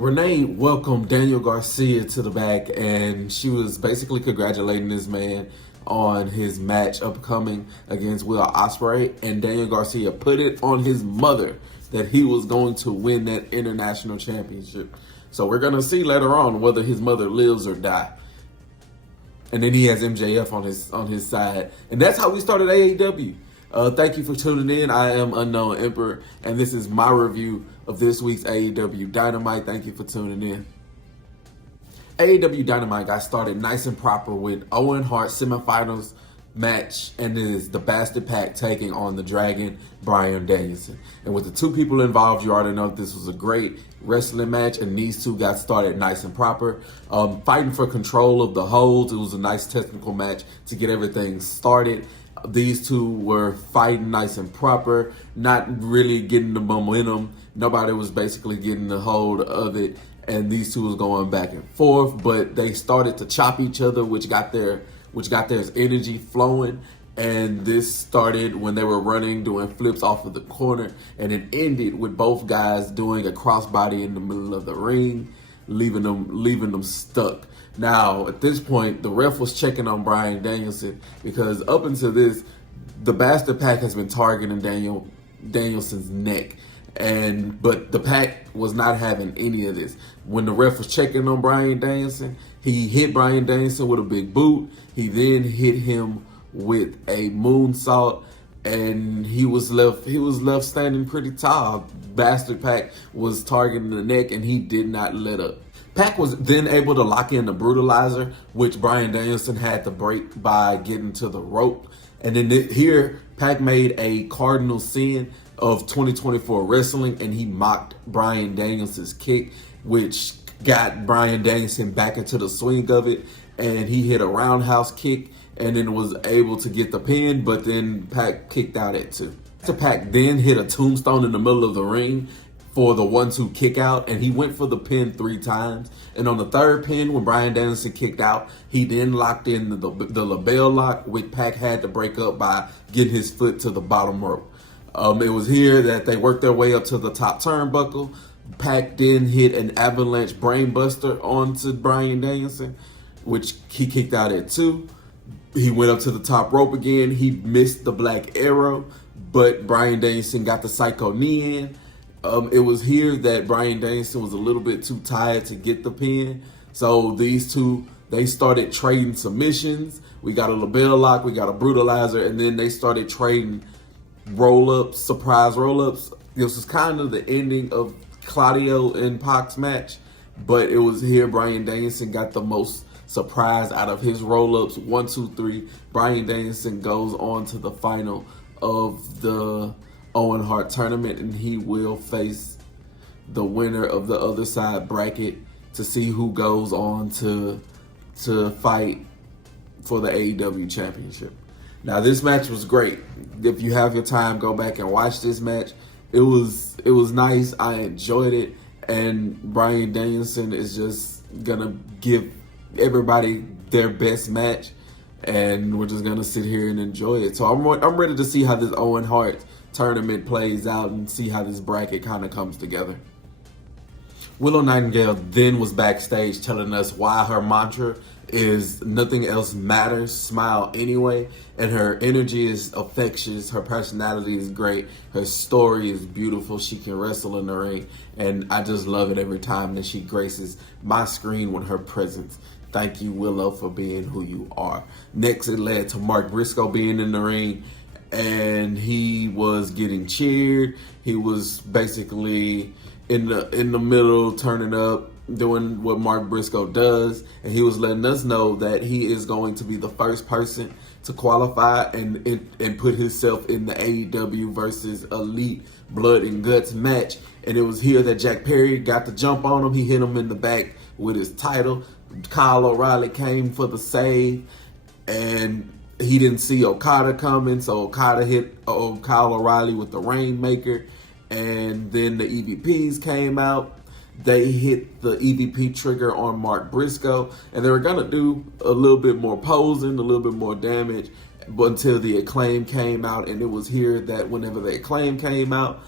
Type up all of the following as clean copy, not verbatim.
Renee welcomed Daniel Garcia to the back, and she was basically congratulating this man on his match upcoming against Will Ospreay. And Daniel Garcia put it on his mother that he was going to win that international championship. So we're gonna see later on whether his mother lives or die. And then he has MJF on his side, and that's how we started AEW. Thank you for tuning in. I am Unknown Emperor, and this is my review of this week's AEW Dynamite. Thank you for tuning in. AEW Dynamite got started nice and proper with Owen Hart semifinals match, and it is the Bastard Pack taking on the Dragon, Bryan Danielson. And with the two people involved, you already know this was a great wrestling match, and these two got started nice and proper. Fighting for control of the holds. It was a nice technical match to get everything started. These two were fighting nice and proper, not really getting the momentum. Nobody was basically getting the hold of it, and these two was going back and forth, but they started to chop each other, which got their energy flowing. And this started when they were running, doing flips off of the corner, and it ended with both guys doing a crossbody in the middle of the ring, leaving them stuck. Now, at this point, the ref was checking on Bryan Danielson because up until this, the Bastard Pack has been targeting Danielson's neck. But the Pack was not having any of this. When the ref was checking on Bryan Danielson, he hit Bryan Danielson with a big boot. He then hit him with a moonsault, and he was left standing pretty tall. Bastard Pack was targeting the neck, and he did not let up. Pac was then able to lock in the brutalizer, which Bryan Danielson had to break by getting to the rope. And then here, Pac made a cardinal sin of 2024 wrestling, and he mocked Bryan Danielson's kick, which got Bryan Danielson back into the swing of it, and he hit a roundhouse kick and then was able to get the pin, but then Pac kicked out at 2. Pac then hit a tombstone in the middle of the ring for the 1-2 kick out, and he went for the pin 3 times. And on the third pin, when Bryan Danielson kicked out, he then locked in the label lock, which Pac had to break up by getting his foot to the bottom rope. It was here that they worked their way up to the top turnbuckle. Pac then hit an avalanche brainbuster onto Bryan Danielson, which he kicked out at 2. He went up to the top rope again. He missed the black arrow, but Bryan Danielson got the psycho knee in. It was here that Bryan Danielson was a little bit too tired to get the pin. So these two, they started trading submissions. We got a label lock, we got a brutalizer, and then they started trading roll-ups, surprise roll-ups. This was kind of the ending of Claudio and Pac's match, but it was here Bryan Danielson got the most surprise out of his roll-ups. 1, 2, 3. Bryan Danielson goes on to the final of the Owen Hart tournament, and he will face the winner of the other side bracket to see who goes on to fight for the AEW championship. Now, this match was great. If you have your time, go back and watch this match. It was nice. I enjoyed it, and Bryan Danielson is just gonna give everybody their best match, and we're just gonna sit here and enjoy it. So I'm ready to see how this Owen Hart tournament plays out and see how this bracket kind of comes together. Willow Nightingale then was backstage telling us why her mantra is nothing else matters, smile anyway, and her energy is infectious, her personality is great, her story is beautiful, she can wrestle in the ring, and I just love it every time that she graces my screen with her presence. Thank you, Willow, for being who you are. Next, it led to Mark Briscoe being in the ring, and he was getting cheered. He was basically in the middle, turning up, doing what Mark Briscoe does, and he was letting us know that he is going to be the first person to qualify and put himself in the AEW versus Elite Blood and Guts match. And it was here that Jack Perry got the jump on him. He hit him in the back with his title. Kyle O'Reilly came for the save, and he didn't see Okada coming, so Okada hit Kyle O'Reilly with the Rainmaker, and then the EVPs came out. They hit the EVP trigger on Mark Briscoe, and they were going to do a little bit more posing, a little bit more damage, but until the Acclaim came out. And it was here that whenever the Acclaim came out,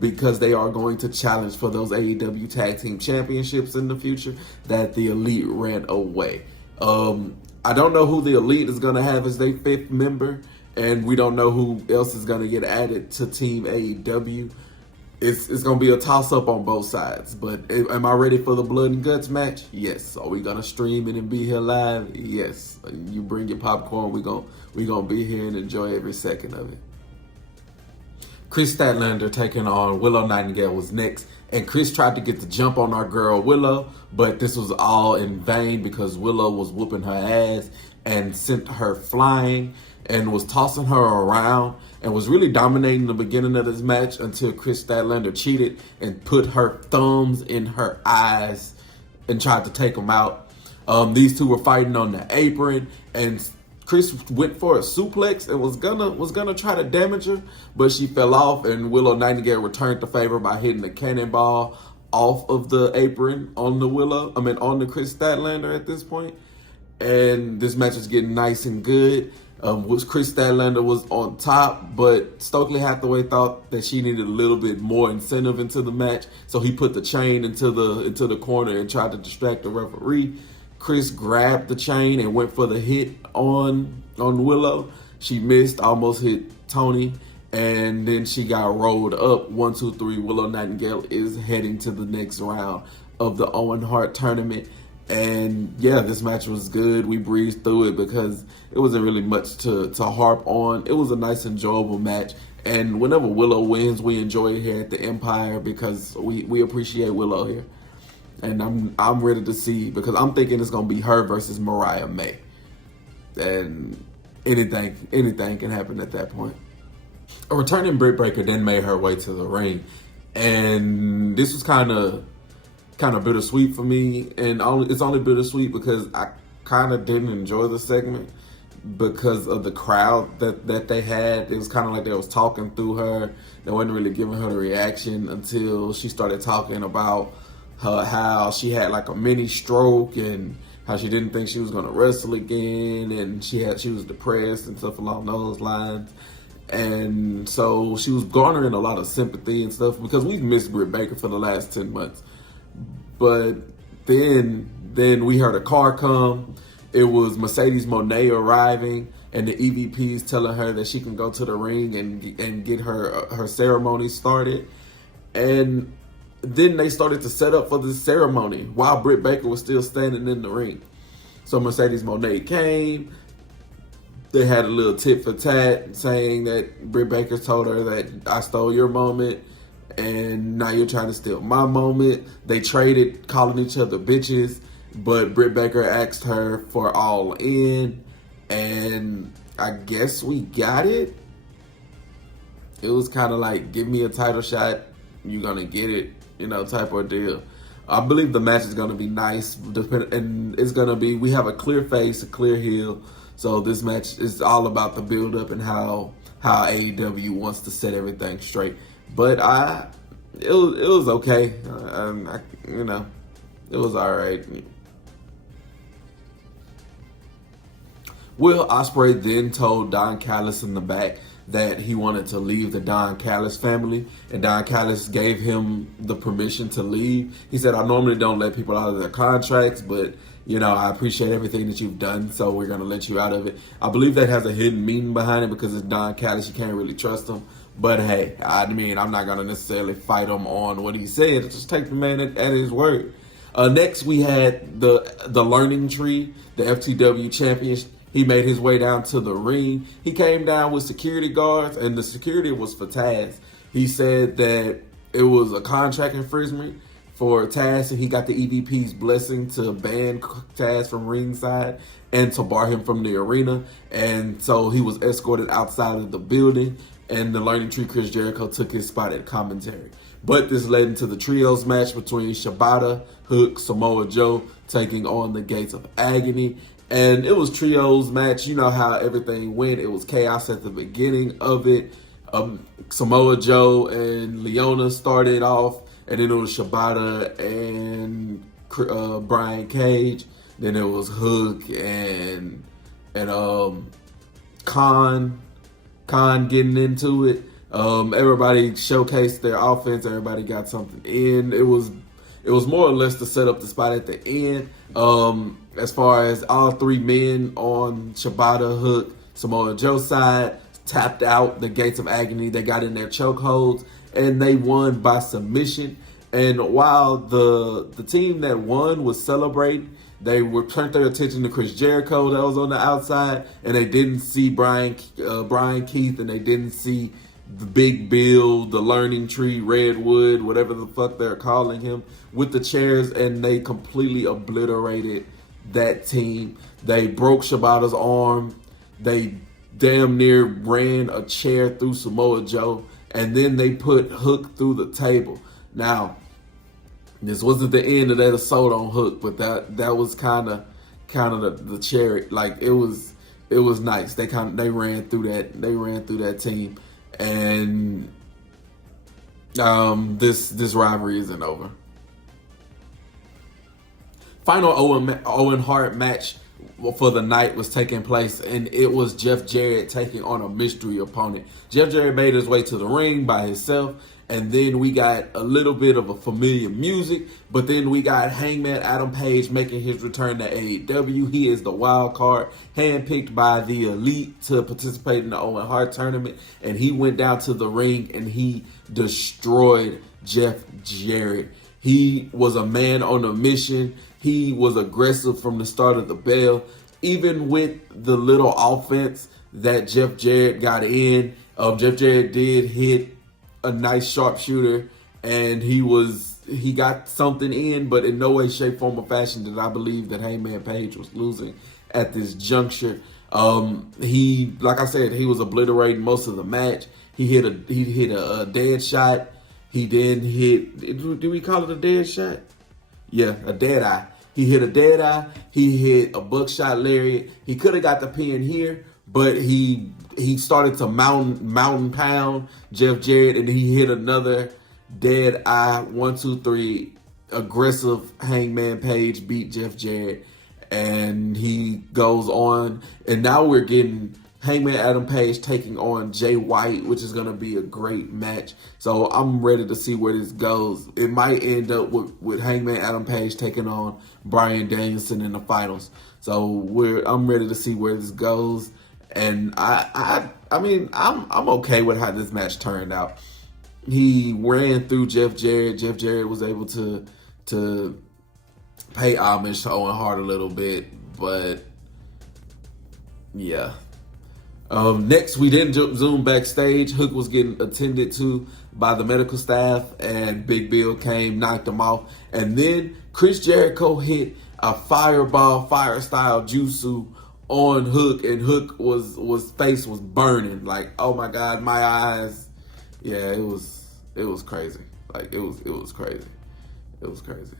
because they are going to challenge for those AEW Tag Team Championships in the future, that the Elite ran away. I don't know who the Elite is going to have as their 5th member, and we don't know who else is going to get added to Team AEW. It's going to be a toss-up on both sides, but am I ready for the Blood and Guts match? Yes. Are we going to stream it and be here live? Yes. You bring your popcorn, we're gonna be here and enjoy every second of it. Chris Statlander taking on Willow Nightingale was next, and Chris tried to get the jump on our girl Willow, but this was all in vain because Willow was whooping her ass and sent her flying and was tossing her around and was really dominating the beginning of this match until Chris Statlander cheated and put her thumbs in her eyes and tried to take them out. These two were fighting on the apron, and Chris went for a suplex and was gonna try to damage her, but she fell off, and Willow Nightingale returned the favor by hitting the cannonball off of the apron on the Chris Statlander at this point. And this match was getting nice and good. Chris Statlander was on top, but Stokely Hathaway thought that she needed a little bit more incentive into the match, so he put the chain into the corner and tried to distract the referee. Chris grabbed the chain and went for the hit on Willow. She missed, almost hit Tony, and then she got rolled up. 1, 2, 3. Willow Nightingale is heading to the next round of the Owen Hart tournament. And yeah, this match was good. We breezed through it because it wasn't really much to harp on. It was a nice, enjoyable match. And whenever Willow wins, we enjoy it here at the Empire because we appreciate Willow here. And I'm ready to see, because I'm thinking it's gonna be her versus Mariah May, and anything can happen at that point. A returning Britt Baker then made her way to the ring, and this was kind of bittersweet for me. And it's only bittersweet because I kind of didn't enjoy the segment because of the crowd that they had. It was kind of like they was talking through her. They wasn't really giving her the reaction until she started talking about how she had like a mini stroke and how she didn't think she was going to wrestle again, and she was depressed and stuff along those lines. And so she was garnering a lot of sympathy and stuff because we've missed Britt Baker for the last 10 months. But then we heard a car come. It was Mercedes Moné arriving, and the EVPs telling her that she can go to the ring and get her ceremony started. And then they started to set up for the ceremony while Britt Baker was still standing in the ring. So Mercedes Moné came. They had a little tit for tat saying that Britt Baker told her that I stole your moment and now you're trying to steal my moment. They traded, calling each other bitches, but Britt Baker asked her for all in, and I guess we got it. It was kind of like, give me a title shot, you're going to get it, type of deal. I believe the match is going to be nice, and it's going to be, we have a clear face, a clear heel, so this match is all about the build-up and how AEW wants to set everything straight. But it was okay. It was all right. Will Ospreay then told Don Callis in the back that he wanted to leave the Don Callis family, and Don Callis gave him the permission to leave. He said, I normally don't let people out of their contracts, but I appreciate everything that you've done, so we're going to let you out of it. I believe that has a hidden meaning behind it because it's Don Callis. You can't really trust him. But hey, I'm not going to necessarily fight him on what he said. Just take the man at his word. Next, we had the Learning Tree, the FTW champion. He made his way down to the ring. He came down with security guards, and the security was for Taz. He said that it was a contract infringement for Taz, and he got the EVP's blessing to ban Taz from ringside and to bar him from the arena. And so he was escorted outside of the building, and the Learning Tree, Chris Jericho, took his spot at commentary. But this led into the trios match between Shibata, Hook, Samoa Joe taking on the Gates of Agony. And it was trios match. You know how everything went. It was chaos at the beginning of it. Samoa Joe and Leona started off, and then it was Shibata and Brian Cage. Then it was Hook and Khan getting into it. Everybody showcased their offense. Everybody got something in. It was more or less to set up the spot at the end. As far as all three men on Shibata, Hook, Samoa Joe's side tapped out the Gates of Agony. They got in their chokeholds and they won by submission. And while the team that won was celebrating, they were turned their attention to Chris Jericho that was on the outside, and they didn't see Brian Keith, and they didn't see the Big Bill, the Learning Tree, Redwood, whatever the fuck they're calling him, with the chairs, and they completely obliterated that team. They broke Shibata's arm. They damn near ran a chair through Samoa Joe, and then they put Hook through the table. Now, this wasn't the end of that assault on Hook, but that was kind of the cherry. Like it was nice. They ran through that team, and this rivalry isn't over. Final Owen Hart match for the night was taking place, and it was Jeff Jarrett taking on a mystery opponent. Jeff Jarrett made his way to the ring by himself, and then we got a little bit of a familiar music, but then we got Hangman Adam Page making his return to AEW. He is the wild card, handpicked by the Elite to participate in the Owen Hart tournament, and he went down to the ring and he destroyed Jeff Jarrett. He was a man on a mission. He was aggressive from the start of the bell. Even with the little offense that Jeff Jarrett got in, Jeff Jarrett did hit a nice sharpshooter, and he got something in, but in no way, shape, form, or fashion did I believe that Hangman Page was losing at this juncture. Like I said, he was obliterating most of the match. He hit a dead shot. He then hit, do we call it a dead shot? Yeah, a dead eye. He hit a dead eye. He hit a buckshot lariat. He could have got the pin here, but he started to mountain pound Jeff Jarrett, and he hit another dead eye. 1, 2, 3. Aggressive Hangman Page beat Jeff Jarrett, and he goes on. And now we're getting Hangman Adam Page taking on Jay White, which is going to be a great match. So I'm ready to see where this goes. It might end up with Hangman Adam Page taking on Bryan Danielson in the finals. So I'm ready to see where this goes. And I mean, I'm okay with how this match turned out. He ran through Jeff Jarrett. Jeff Jarrett was able to pay homage to Owen Hart a little bit, but yeah. Next, we didn't zoom backstage. Hook was getting attended to by the medical staff, and Big Bill came, knocked him off, and then Chris Jericho hit a fireball, fire style jutsu on Hook, and Hook face was burning. Like, oh my God, my eyes. Yeah, it was crazy. Like it was crazy. It was crazy.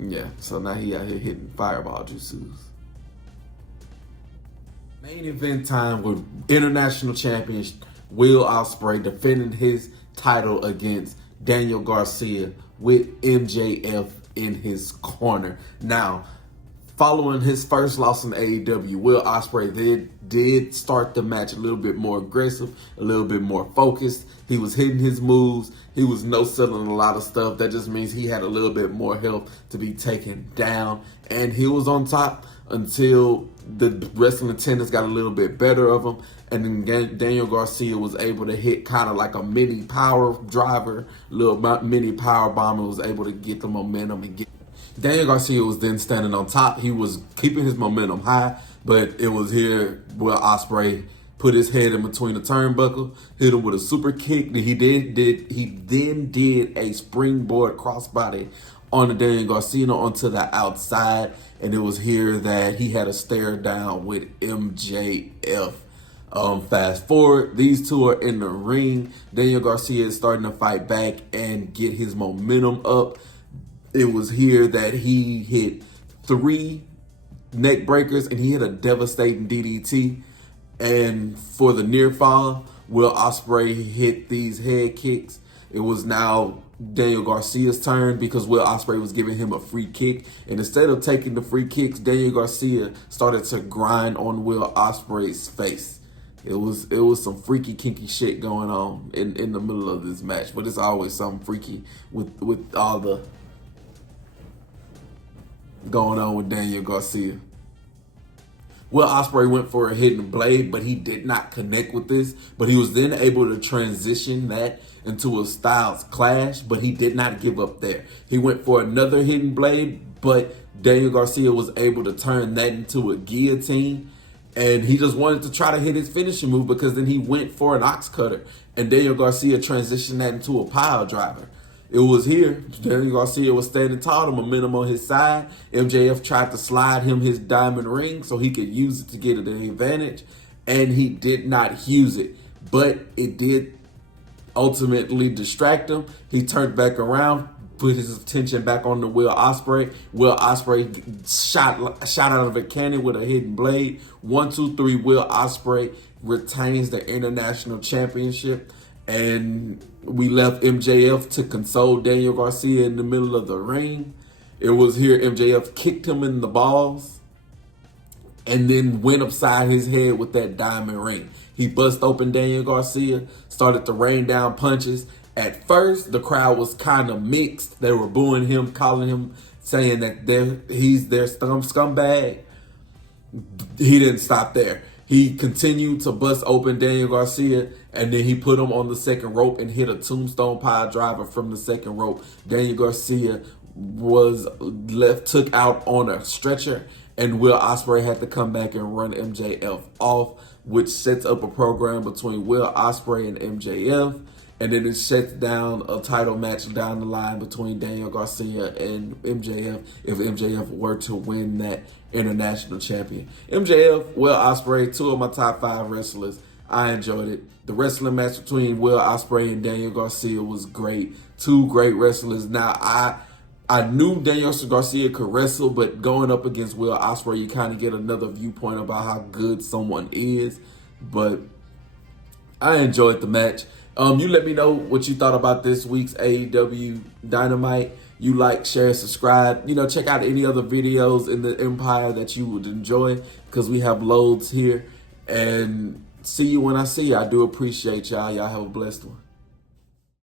Yeah, so now he out here hitting fireball jutsus. Main event time with international champion Will Ospreay defending his title against Daniel Garcia with MJF in his corner. Now, following his first loss in AEW, Will Ospreay did start the match a little bit more aggressive, a little bit more focused. He was hitting his moves. He was no-selling a lot of stuff. That just means he had a little bit more health to be taken down. And he was on top until the wrestling attendants got a little bit better of him. And then Daniel Garcia was able to hit kind of like a mini power driver, little mini power bomb, and was able to get the momentum and get. Daniel Garcia was then standing on top. He was keeping his momentum high, but it was here where Ospreay put his head in between the turnbuckle, hit him with a super kick. He then did a springboard crossbody on the Daniel Garcia onto the outside, and it was here that he had a stare down with MJF. Fast forward, these two are in the ring. Daniel Garcia is starting to fight back and get his momentum up. It was here that he hit 3 neck breakers and he hit a devastating DDT. And for the near fall, Will Ospreay hit these head kicks. It was now Daniel Garcia's turn because Will Ospreay was giving him a free kick. And instead of taking the free kicks, Daniel Garcia started to grind on Will Ospreay's face. It was some freaky, kinky shit going on in the middle of this match. But it's always something freaky with all the going on with Daniel Garcia. Will Ospreay went for a hidden blade, but he did not connect with this. But he was then able to transition that into a Styles clash, but he did not give up there. He went for another hidden blade, but Daniel Garcia was able to turn that into a guillotine. And he just wanted to try to hit his finishing move, because then he went for an ox cutter. And Daniel Garcia transitioned that into a pile driver. It was here. Daniel Garcia was standing tall, the momentum on his side. MJF tried to slide him his diamond ring so he could use it to get an advantage. And he did not use it. But it did ultimately distract him. He turned back around, put his attention back on the Will Ospreay. Will Ospreay shot out of a cannon with a hidden blade. 1, 2, 3. Will Ospreay retains the International Championship. And we left MJF to console Daniel Garcia in the middle of the ring. It was here MJF kicked him in the balls and then went upside his head with that diamond ring. He bust open Daniel Garcia, started to rain down punches. At first, the crowd was kind of mixed. They were booing him, calling him, saying that he's their scumbag. He didn't stop there. He continued to bust open Daniel Garcia, and then he put him on the second rope and hit a tombstone pile driver from the second rope. Daniel Garcia was took out on a stretcher, and Will Ospreay had to come back and run MJF off, which sets up a program between Will Ospreay and MJF. And then it sets down a title match down the line between Daniel Garcia and MJF if MJF were to win that international champion. MJF, Will Ospreay, 2 of my top 5 wrestlers. I enjoyed it. The wrestling match between Will Ospreay and Daniel Garcia was great. 2 great wrestlers. Now, I knew Daniel Garcia could wrestle, but going up against Will Ospreay, you kind of get another viewpoint about how good someone is. But I enjoyed the match. You let me know what you thought about this week's AEW Dynamite. You like, share, subscribe. Check out any other videos in the Empire that you would enjoy, because we have loads here. And see you when I see you. I do appreciate y'all. Y'all have a blessed one.